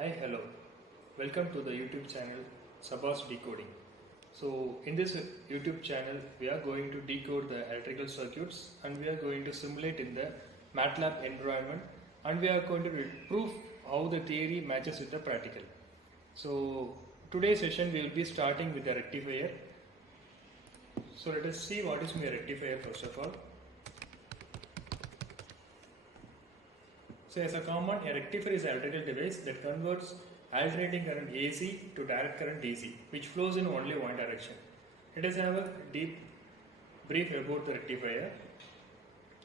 Hi, hello. Welcome to the YouTube channel Saba's Decoding. So, in this YouTube channel, we are going to decode the electrical circuits and we are going to simulate in the Matlab environment and we are going to prove how the theory matches with the practical. So, today's session we will be starting with the rectifier. So, let us see what is a rectifier first of all. So as a rectifier is an electrical device that converts alternating current AC to direct current DC, which flows in only one direction. Let us have a brief about the rectifier.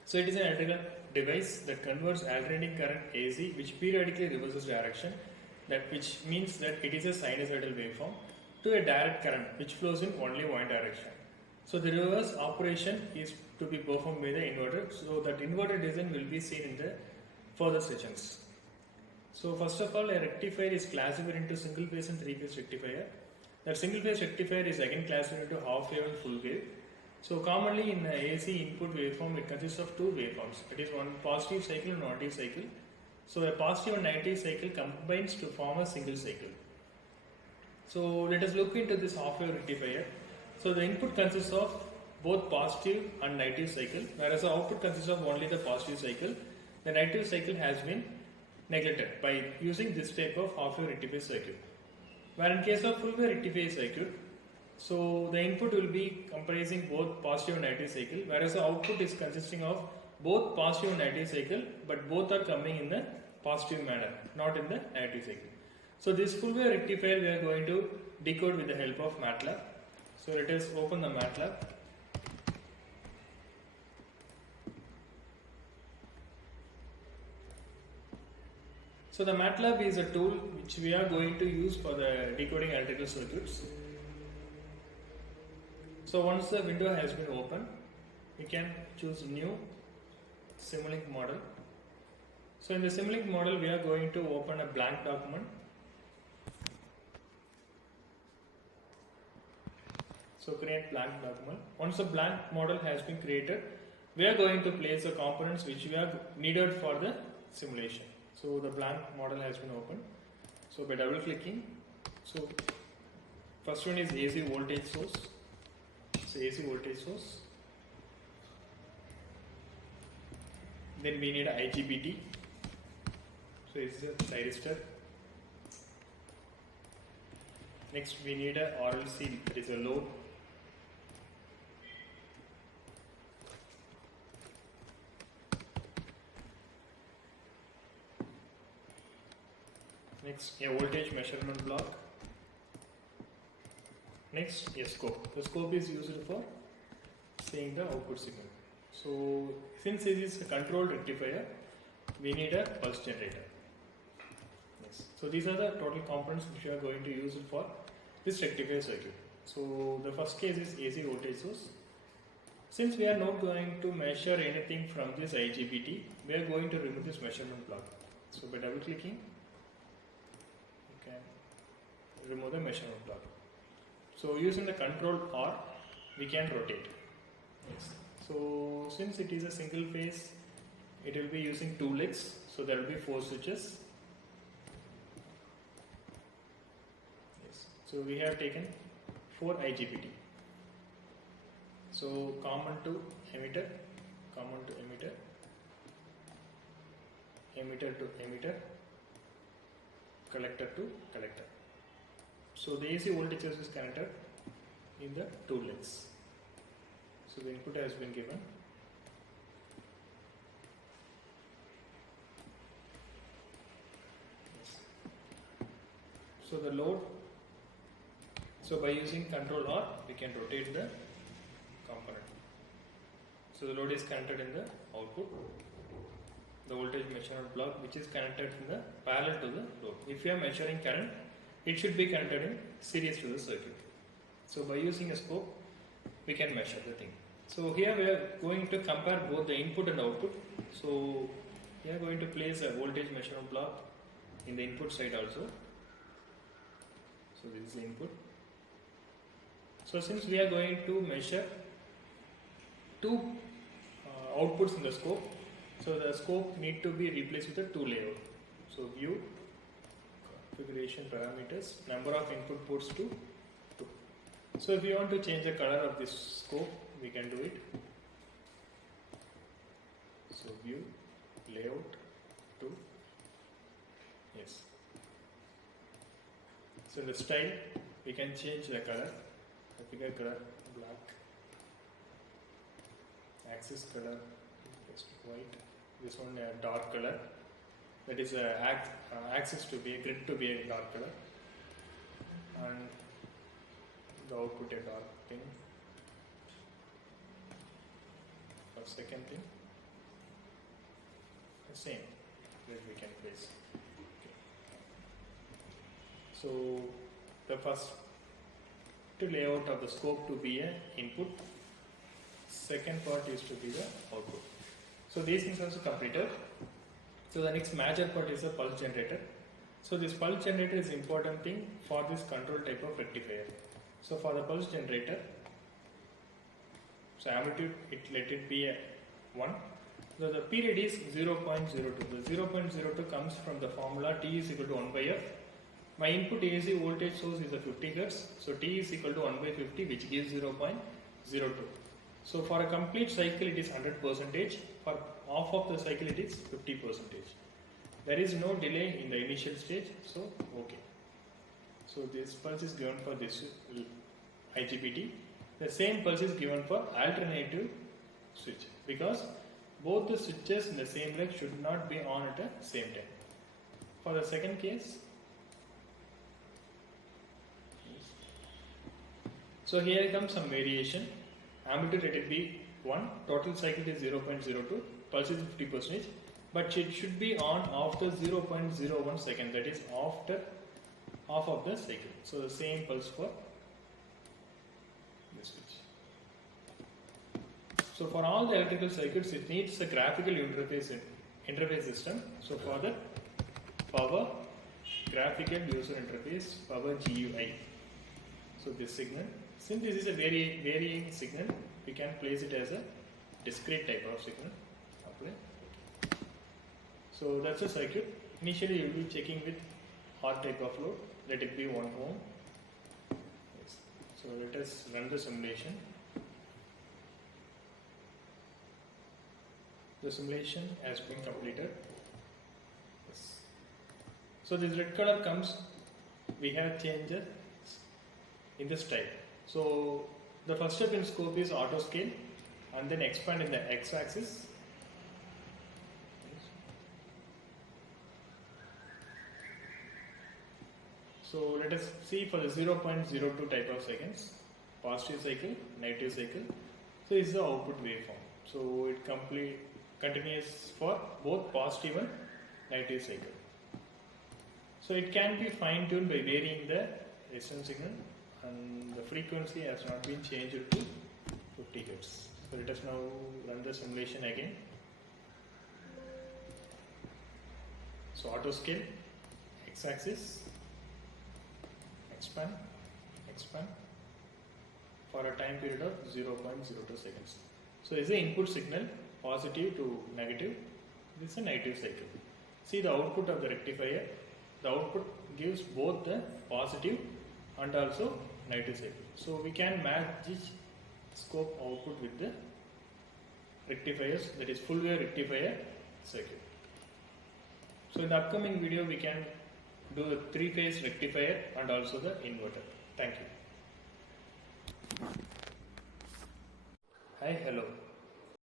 So it is an electrical device that converts alternating current AC, which periodically reverses direction, which means that it is a sinusoidal waveform, to a direct current, which flows in only one direction. So the reverse operation is to be performed by the inverter. So that inverter design will be seen in the further sessions. So first of all, a rectifier is classified into single phase and three phase rectifier. That single phase rectifier is again classified into half wave and full wave. So commonly in the AC input waveform, it consists of two waveforms. It is one positive cycle and negative cycle. So a positive and negative cycle combines to form a single cycle. So let us look into this half wave rectifier. So the input consists of both positive and negative cycle, whereas the output consists of only the positive cycle. The negative cycle has been neglected by using this type of half-wave rectifier circuit. Where in case of full-wave rectifier circuit, so the input will be comprising both positive and negative cycle, whereas the output is consisting of both positive and negative cycle, but both are coming in the positive manner, not in the negative cycle. So this full-wave rectifier we are going to decode with the help of Matlab. So let us open the Matlab. So the Matlab is a tool which we are going to use for the decoding electrical circuits. So once the window has been opened, we can choose new Simulink model. So in the Simulink model, we are going to open a blank document. So create blank document. Once a blank model has been created, we are going to place the components which we are needed for the simulation. So the blank model has been opened. So by double clicking, so first one is AC voltage source. So AC voltage source. Then we need a IGBT. So it's a thyristor. Next we need a RLC, that is a load. Next, a voltage measurement block. Next, a scope. The scope is used for seeing the output signal. So, since this is a controlled rectifier, we need a pulse generator. Yes. So, these are the total components which we are going to use for this rectifier circuit. So, the first case is AC voltage source. Since we are not going to measure anything from this IGBT, we are going to remove this measurement block. So, by double clicking, remove the measurement block. So using the control R, we can rotate. Yes. So since it is a single phase, it will be using two legs. So there will be 4 switches. Yes. So we have taken 4 IGBT. So common to emitter, emitter to emitter, collector to collector. So the AC voltage source is connected in the 2 legs. So the input has been given. Yes. So the load. So by using control R, we can rotate the component. So the load is connected in the output. The voltage measurement block, which is connected in the parallel to the load. If you are measuring current, it should be connected in series to the circuit. So by using a scope, we can measure the thing. So here we are going to compare both the input and output. So we are going to place a voltage measurement block in the input side also. So this is the input. So since we are going to measure 2 outputs in the scope, so the scope need to be replaced with a 2 layer. So view, configuration parameters, number of input ports to 2. So if you want to change the color of this scope, we can do it. So view, layout, to, yes. So the style, we can change the color, the figure color, black, axis color, just white, this one a dark color, that is axis to be a grid to be a dark color, and the output a dark thing. For second thing, the same that we can place. Okay. So the first layout of the scope to be an input, second part is to be the output. So these things are also completed. So the next major part is the pulse generator. So this pulse generator is important thing for this control type of rectifier. So for the pulse generator, so amplitude let it be a 1. So the period is 0.02. The 0.02 comes from the formula T is equal to 1 by F. My input AC voltage source is a 50 Hz. So T is equal to 1 by 50, which gives 0.02. So for a complete cycle it is 100%. For half of the cycle it is 50%. There is no delay in the initial stage. So okay. So this pulse is given for this IGBT. The same pulse is given for alternative switch, because both the switches in the same leg should not be on at the same time. For the second case, so here comes some variation. Amplitude let it be 1, total cycle is 0.02, pulse is 50%, but it should be on after 0.01 second, that is after half of the cycle. So the same pulse for the switch. So for all the electrical circuits, it needs a graphical interface system. So for the power graphical user interface, power GUI. So this signal, since this is a very varying signal, we can place it as a discrete type of signal. Apply. So that's a circuit. Initially you will be checking with hard type of load. Let it be 1 ohm. Yes. So let us run the simulation. The simulation has been completed. Yes. So this red color comes, we have changes in this type. So the first step in scope is auto scale, and then expand in the x-axis. So let us see for the 0.02 type of seconds, positive cycle, negative cycle. So this is the output waveform. So it continues for both positive and negative cycle. So it can be fine-tuned by varying the resistance signal, and the frequency has not been changed to 50 Hz. So let us now run the simulation again. So auto scale, x-axis, expand for a time period of 0.02 seconds. So this is the input signal, positive to negative. This is a negative cycle. See the output of the rectifier. The output gives both the positive and also negative cycle. So we can match this scope output with the rectifiers, that is full wave rectifier circuit. So in the upcoming video we can do the 3-phase rectifier and also the inverter. Thank you. Hi, hello.